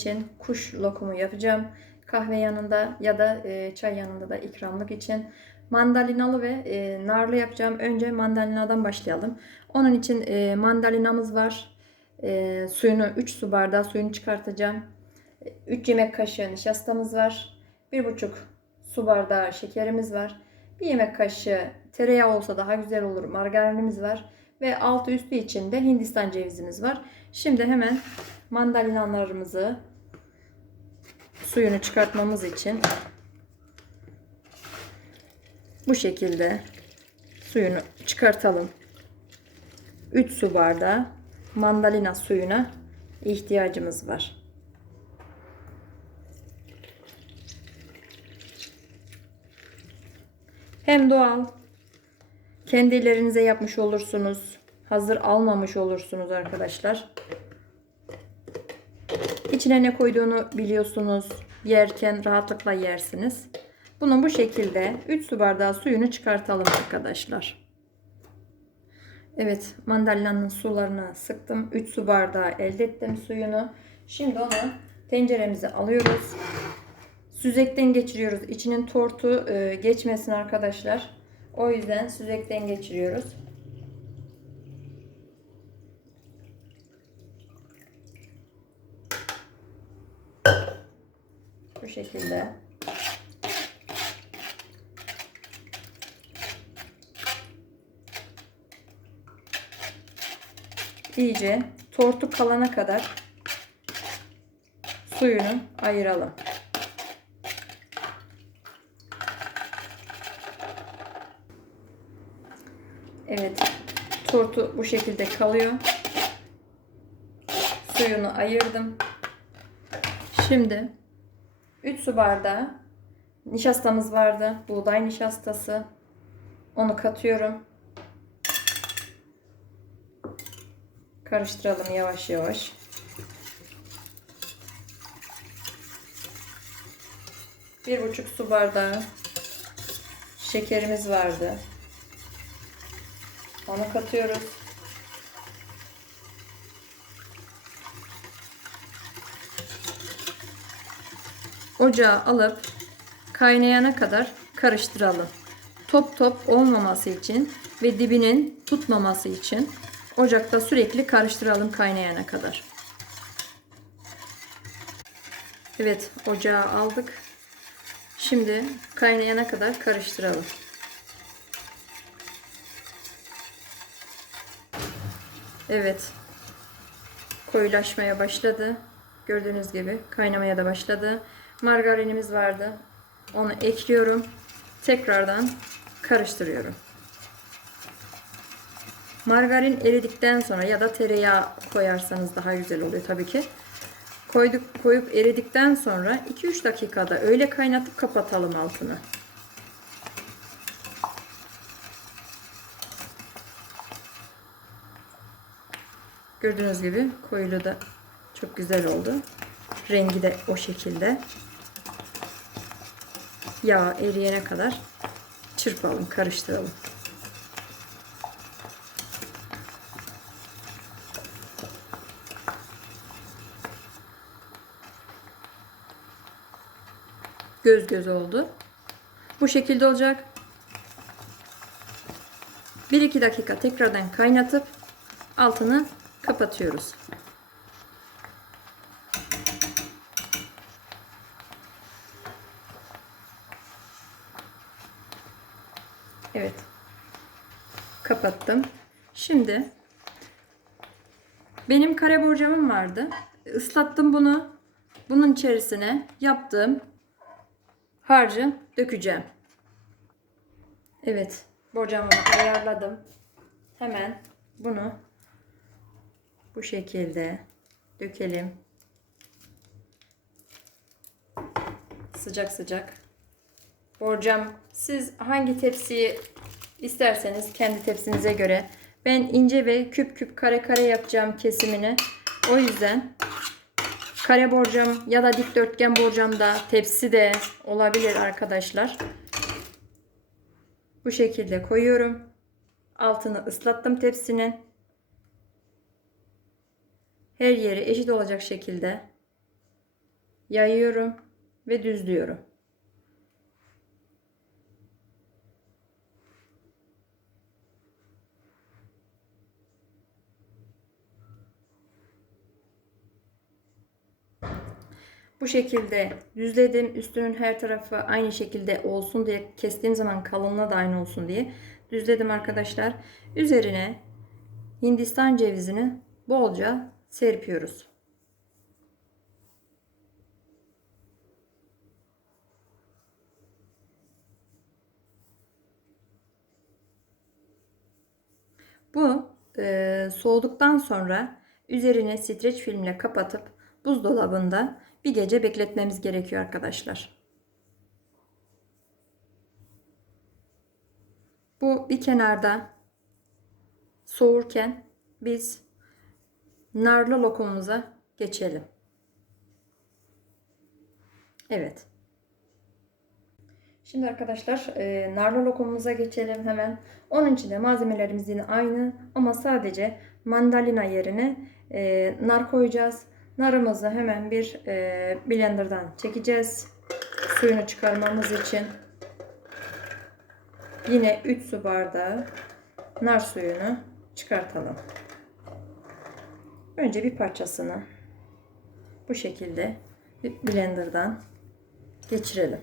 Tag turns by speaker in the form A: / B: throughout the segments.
A: için kuş lokumu yapacağım. Kahve yanında ya da e, çay yanında da ikramlık için. Mandalinalı ve e, narlı yapacağım. Önce mandalinadan başlayalım. Onun için e, mandalinamız var. E, suyunu 3 su bardağı suyunu çıkartacağım. 3 yemek kaşığı nişastamız var. 1,5 su bardağı şekerimiz var. 1 yemek kaşığı tereyağı olsa daha güzel olur. Margarinimiz var. Ve altı üstü için de Hindistan cevizimiz var. Şimdi hemen mandalinalarımızı suyunu çıkartmamız için bu şekilde suyunu çıkartalım. 3 su bardağı mandalina suyuna ihtiyacımız var. Hem doğal kendi ellerinize yapmış olursunuz. Hazır almamış olursunuz arkadaşlar. İçine ne koyduğunu biliyorsunuz. Yerken rahatlıkla yersiniz. Bunun bu şekilde 3 su bardağı suyunu çıkartalım arkadaşlar. Evet mandalinanın sularını sıktım. 3 su bardağı elde ettim suyunu. Şimdi onu tenceremize alıyoruz. Süzekten geçiriyoruz. İçinin tortu e, geçmesin arkadaşlar. O yüzden süzekten geçiriyoruz. Şekilde. İyice tortu kalana kadar suyunu ayıralım. Evet. Tortu bu şekilde kalıyor. Suyunu ayırdım. Şimdi 3 su bardağı nişastamız vardı. Buğday nişastası. Onu katıyorum. Karıştıralım yavaş yavaş. Bir buçuk su bardağı şekerimiz vardı. Onu katıyoruz. Ocağa alıp kaynayana kadar karıştıralım. Top top olmaması için ve dibinin tutmaması için ocakta sürekli karıştıralım kaynayana kadar. Evet, ocağa aldık. Şimdi kaynayana kadar karıştıralım. Evet. Koyulaşmaya başladı. Gördüğünüz gibi kaynamaya da başladı. Margarinimiz vardı. Onu ekliyorum. Tekrardan karıştırıyorum. Margarin eridikten sonra ya da tereyağı koyarsanız daha güzel oluyor tabii ki. Koyduk, koyup eridikten sonra 2-3 dakikada öyle kaynatıp kapatalım altını. Gördüğünüz gibi koyulu da çok güzel oldu. Rengi de o şekilde. Yağ eriyene kadar çırpalım, karıştıralım. Göz göz oldu. Bu şekilde olacak. 1-2 dakika tekrardan kaynatıp altını kapatıyoruz. Evet. Kapattım. Şimdi benim kare borcamım vardı. Islattım bunu. Bunun içerisine yaptığım harcı dökeceğim. Evet. Borcamımı ayarladım. Hemen bunu bu şekilde dökelim. Sıcak sıcak. Borcam siz hangi tepsiyi isterseniz kendi tepsinize göre. Ben ince ve küp küp kare kare yapacağım kesimini. O yüzden kare borcam ya da dikdörtgen borcam da tepsi de olabilir arkadaşlar. Bu şekilde koyuyorum. Altını ıslattım tepsinin. Her yeri eşit olacak şekilde yayıyorum ve düzlüyorum. Bu şekilde düzledim. Üstünün her tarafı aynı şekilde olsun diye kestiğim zaman kalınlığı da aynı olsun diye düzledim arkadaşlar. Üzerine Hindistan cevizini bolca serpiyoruz. Bu e, soğuduktan sonra üzerine streç filmle kapatıp buzdolabında bir gece bekletmemiz gerekiyor arkadaşlar. Bu bir kenarda soğurken biz narlı lokumumuza geçelim. Evet. Şimdi arkadaşlar e, narlı lokumumuza geçelim hemen. Onun için de malzemelerimiz yine aynı ama sadece mandalina yerine e, nar koyacağız. Narımızı hemen bir e, blenderdan çekeceğiz. Suyunu çıkarmamız için. Yine 3 su bardağı nar suyunu çıkartalım. Önce bir parçasını bu şekilde blenderdan geçirelim.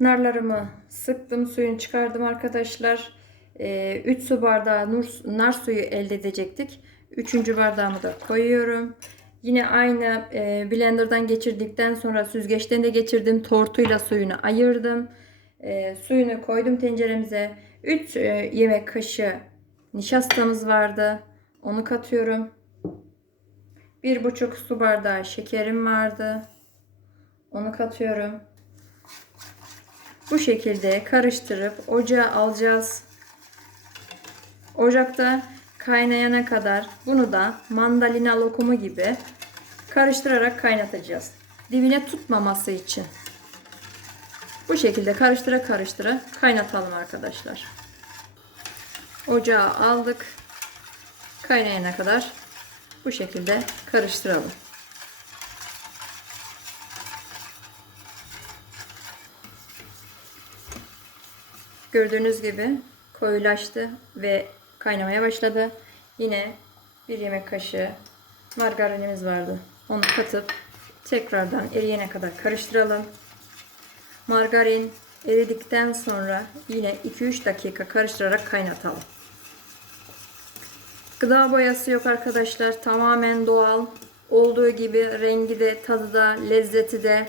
A: Narlarımı sıktım, suyunu çıkardım arkadaşlar. 3 ee, su bardağı nar suyu elde edecektik. 3. bardağımı da koyuyorum. Yine aynı e, blenderdan geçirdikten sonra süzgeçten de geçirdim. Tortuyla suyunu ayırdım. E, suyunu koydum tenceremize. 3 e, yemek kaşığı nişastamız vardı. Onu katıyorum. 1,5 su bardağı şekerim vardı. Onu katıyorum. Bu şekilde karıştırıp ocağa alacağız. Ocakta kaynayana kadar bunu da mandalina lokumu gibi karıştırarak kaynatacağız. Dibine tutmaması için. Bu şekilde karıştıra karıştıra kaynatalım arkadaşlar. Ocağa aldık. Kaynayana kadar bu şekilde karıştıralım. Gördüğünüz gibi koyulaştı ve kaynamaya başladı. Yine bir yemek kaşığı margarinimiz vardı. Onu katıp tekrardan eriyene kadar karıştıralım. Margarin eridikten sonra yine 2-3 dakika karıştırarak kaynatalım. Gıda boyası yok arkadaşlar. Tamamen doğal. Olduğu gibi rengi de, tadı da, lezzeti de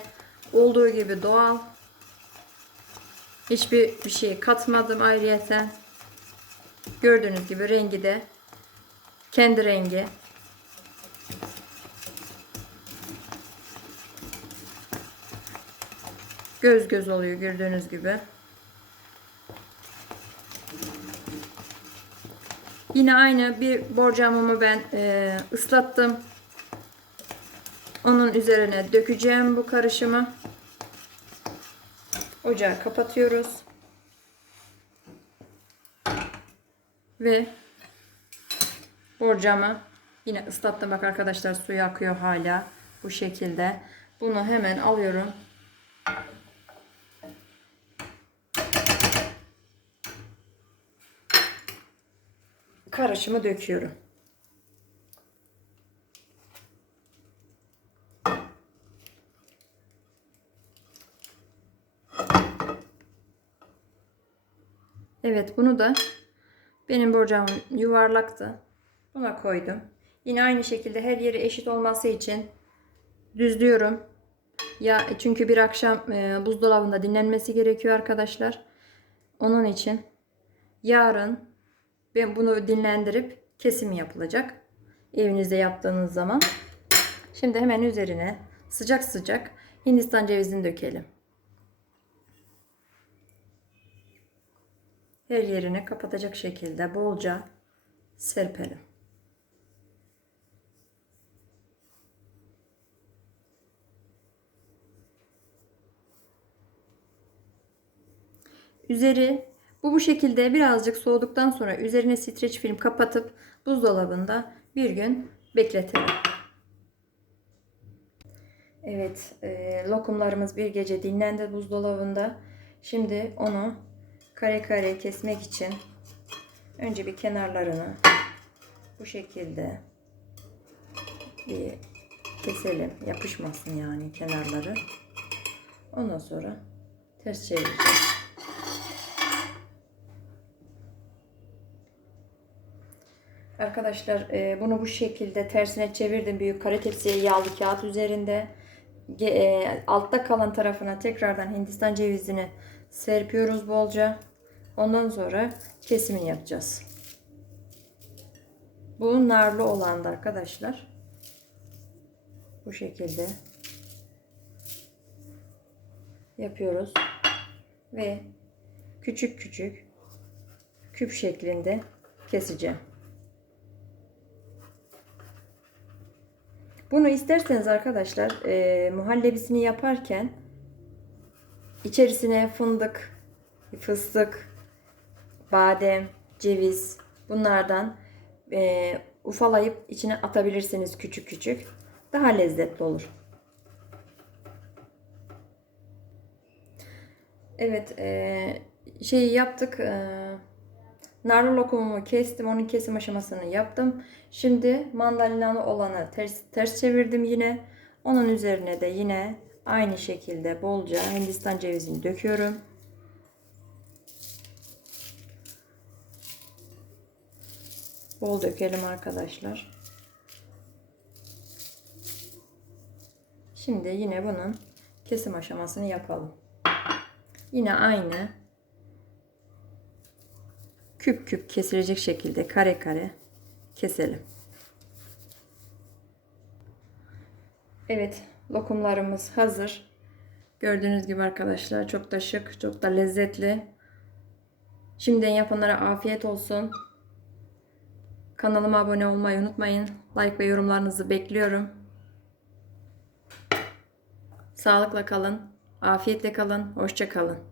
A: olduğu gibi doğal. Hiçbir bir şey katmadım ayrıyeten. Gördüğünüz gibi rengi de kendi rengi. Göz göz oluyor gördüğünüz gibi. Yine aynı bir borcamımı ben e, ıslattım. Onun üzerine dökeceğim bu karışımı. Ocağı kapatıyoruz. Ve borcamı yine ıslattım bak arkadaşlar suyu akıyor hala bu şekilde. Bunu hemen alıyorum. Karışımı döküyorum. Evet bunu da benim borcamım yuvarlaktı. Buna koydum. Yine aynı şekilde her yeri eşit olması için düzlüyorum. Ya çünkü bir akşam e, buzdolabında dinlenmesi gerekiyor arkadaşlar. Onun için yarın ben bunu dinlendirip kesim yapılacak. Evinizde yaptığınız zaman. Şimdi hemen üzerine sıcak sıcak Hindistan cevizini dökelim. Her yerini kapatacak şekilde bolca serpelim. Üzeri Bu bu şekilde birazcık soğuduktan sonra üzerine streç film kapatıp buzdolabında bir gün bekletelim. Evet, e, lokumlarımız bir gece dinlendi buzdolabında. Şimdi onu kare kare kesmek için önce bir kenarlarını bu şekilde bir keselim. Yapışmasın yani kenarları. Ondan sonra ters çevireceğiz. Arkadaşlar e, bunu bu şekilde tersine çevirdim. Büyük kare tepsiye yağlı kağıt üzerinde. E, altta kalan tarafına tekrardan Hindistan cevizini serpiyoruz bolca. Ondan sonra kesimini yapacağız. Bu narlı olandı arkadaşlar. Bu şekilde yapıyoruz. Ve küçük küçük küp şeklinde keseceğim. Bunu isterseniz arkadaşlar e, muhallebisini yaparken içerisine fındık, fıstık, badem, ceviz bunlardan e, ufalayıp içine atabilirsiniz küçük küçük. Daha lezzetli olur. Evet, e, şeyi yaptık. E, narlı lokumumu kestim. Onun kesim aşamasını yaptım. Şimdi mandalinalı olanı ters, ters çevirdim yine. Onun üzerine de yine aynı şekilde bolca Hindistan cevizini döküyorum. Bol dökelim arkadaşlar. Şimdi yine bunun kesim aşamasını yapalım. Yine aynı küp küp kesilecek şekilde kare kare keselim. Evet, lokumlarımız hazır. Gördüğünüz gibi arkadaşlar çok da şık, çok da lezzetli. Şimdiden yapanlara afiyet olsun. Kanalıma abone olmayı unutmayın. Like ve yorumlarınızı bekliyorum. Sağlıkla kalın, afiyetle kalın, hoşça kalın.